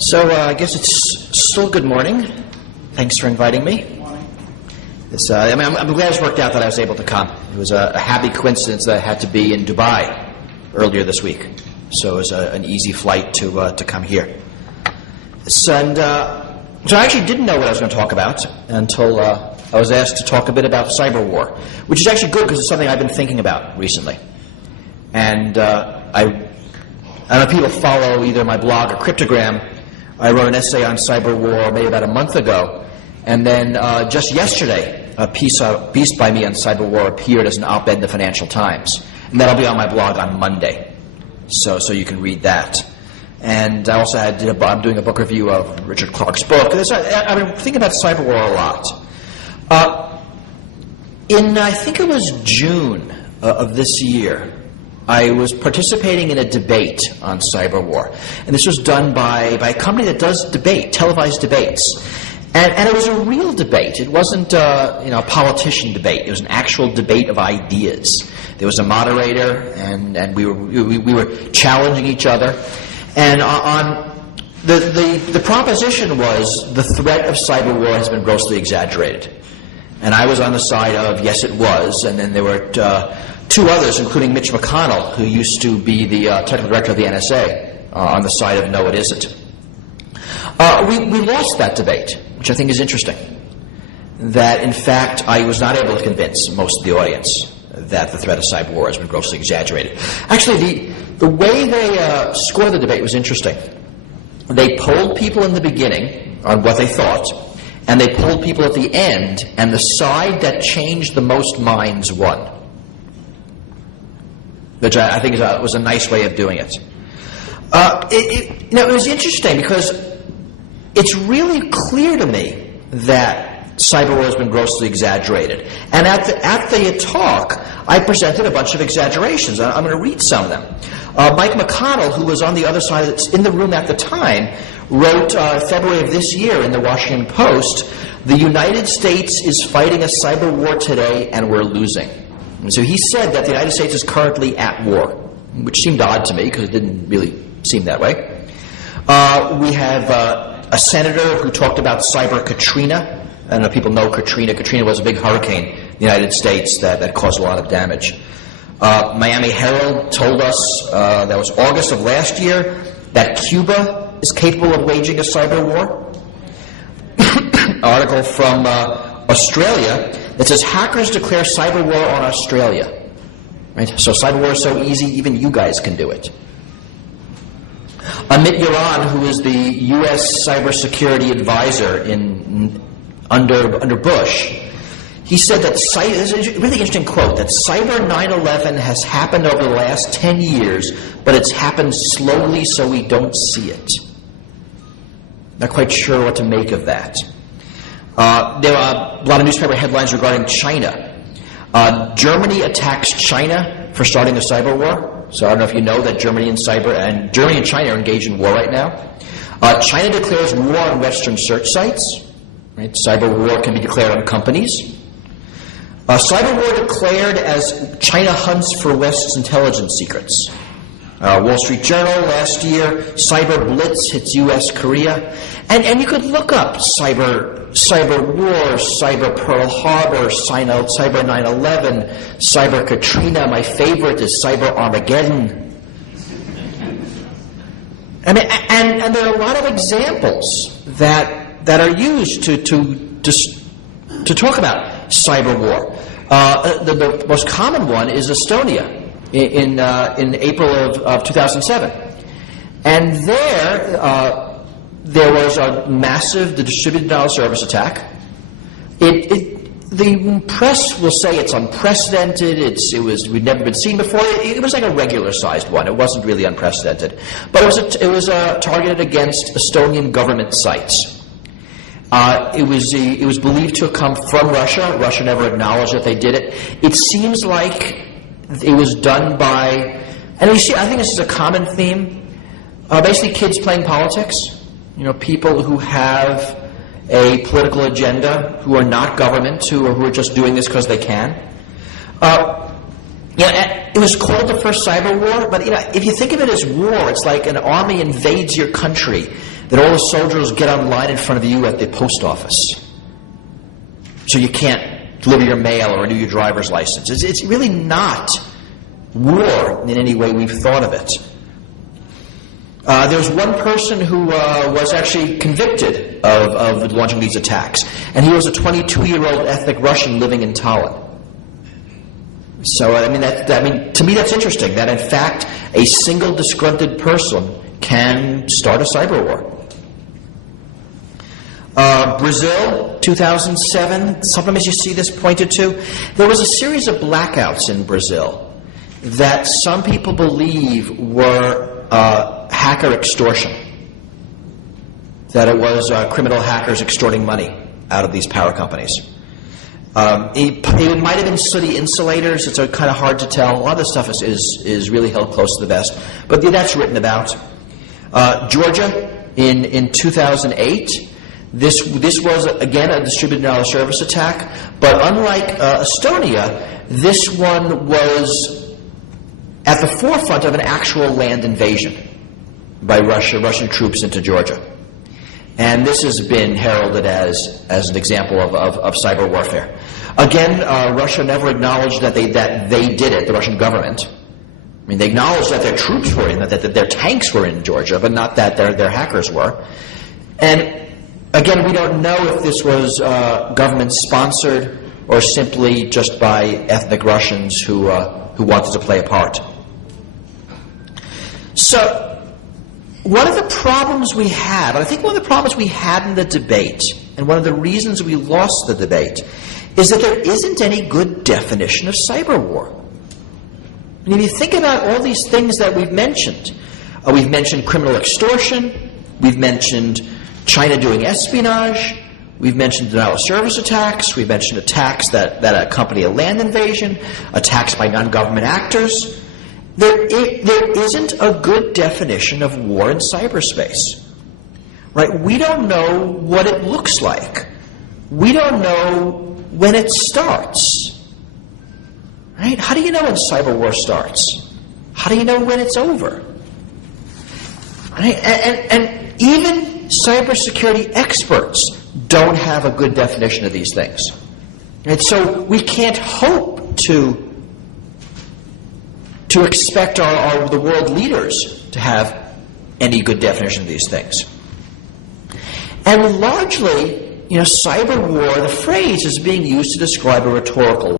I guess it's still good morning. Thanks for inviting me. I'm glad it's worked out that I was able to come. It was a happy coincidence that I had to be in Dubai earlier this week. So it was an easy flight to come here. So I actually didn't know what I was going to talk about until I was asked to talk a bit about cyber war, which is actually good because it's something I've been thinking about recently. And I don't know if people follow either my blog or Cryptogram. I wrote an essay on cyber war maybe about a month ago, and then just yesterday, a piece by me on cyber war appeared as an op-ed in the Financial Times, and that'll be on my blog on Monday, so you can read that. And I also I'm doing a book review of Richard Clarke's book. I've been thinking about cyber war a lot. I think it was June of this year, I was participating in a debate on cyber war. And this was done by a company that does televised debates. And it was a real debate. It wasn't a politician debate. It was an actual debate of ideas. There was a moderator, and we were challenging each other. And on the proposition was the threat of cyber war has been grossly exaggerated. And I was on the side of yes, it was. And then there were two others, including Mitch McConnell, who used to be the technical director of the NSA, on the side of no, it isn't. We lost that debate, which I think is interesting. That, in fact, I was not able to convince most of the audience that the threat of cyber war has been grossly exaggerated. Actually, the way they scored the debate was interesting. They polled people in the beginning on what they thought, and they polled people at the end, and the side that changed the most minds won. Which I think was a nice way of doing it. It was interesting because it's really clear to me that cyber war has been grossly exaggerated. And at the talk, I presented a bunch of exaggerations. I'm going to read some of them. Mike McConnell, who was on the other side, that's in the room at the time, wrote February of this year in the Washington Post, "The United States is fighting a cyber war today, and we're losing." And so he said that the United States is currently at war, which seemed odd to me because it didn't really seem that way. We have a senator who talked about cyber Katrina. I don't know if people know Katrina. Katrina was a big hurricane in the United States that caused a lot of damage. Miami Herald told us, that was August of last year, that Cuba is capable of waging a cyber war. Article from Australia that says hackers declare cyber war on Australia. Right? So cyber war is so easy, even you guys can do it. Amit Yaran, who is the U.S. cybersecurity advisor under Bush, he said that, this is a really interesting quote, that cyber 9/11 has happened over the last 10 years, but it's happened slowly so we don't see it. Not quite sure what to make of that. There are a lot of newspaper headlines regarding China. Germany attacks China for starting a cyber war. So I don't know if you know that Germany and China are engaged in war right now. China declares war on Western search sites. Right? Cyber war can be declared on companies. Cyber war declared as China hunts for West's intelligence secrets. Wall Street Journal last year, cyber blitz hits U.S. Korea. And you could look up cyber war, cyber Pearl Harbor, cyber 9/11, cyber Katrina. My favorite is cyber Armageddon. I mean, and there are a lot of examples that are used to talk about cyber war. The most common one is Estonia in April of 2007, and there was a massive distributed denial of service attack. The press will say it's unprecedented. We'd never been seen before. It was like a regular-sized one. It wasn't really unprecedented, but it was targeted against Estonian government sites. It was believed to have come from Russia. Russia never acknowledged that they did it. It seems like it was done by, and I think this is a common theme. Basically, kids playing politics. People who have a political agenda, who are not government, who are just doing this because they can. it was called the first cyber war, but if you think of it as war, it's like an army invades your country, that all the soldiers get on line in front of you at the post office. So you can't deliver your mail or renew your driver's license. It's really not war in any way we've thought of it. There's one person who was actually convicted of launching these attacks, and he was a 22-year-old ethnic Russian living in Tallinn. So, to me that's interesting, that in fact a single disgruntled person can start a cyber war. Brazil, 2007, sometimes you see this pointed to. There was a series of blackouts in Brazil that some people believe were hacker extortion, that it was criminal hackers extorting money out of these power companies. It might have been sooty insulators. It's kind of hard to tell. A lot of this stuff is really held close to the vest, but that's written about. Georgia in 2008. This was again a distributed denial of service attack, but unlike Estonia, this one was at the forefront of an actual land invasion by Russian troops into Georgia. And this has been heralded as an example of cyber warfare. Again, Russia never acknowledged that they did it, the Russian government. I mean, they acknowledged that their troops were in, that their tanks were in Georgia, but not that their hackers were. And again, we don't know if this was government-sponsored or simply just by ethnic Russians who wanted to play a part. So, one of the problems we had, I think one of the problems we had in the debate, and one of the reasons we lost the debate, is that there isn't any good definition of cyber war. And if you think about all these things that we've mentioned criminal extortion, we've mentioned China doing espionage, we've mentioned denial of service attacks, we've mentioned attacks that accompany a land invasion, attacks by non-government actors. There isn't a good definition of war in cyberspace, right? We don't know what it looks like. We don't know when it starts, right? How do you know when cyber war starts? How do you know when it's over? Right? And even cybersecurity experts don't have a good definition of these things. And so we can't hope to expect the world leaders to have any good definition of these things. And largely, cyber war, the phrase, is being used to describe a rhetorical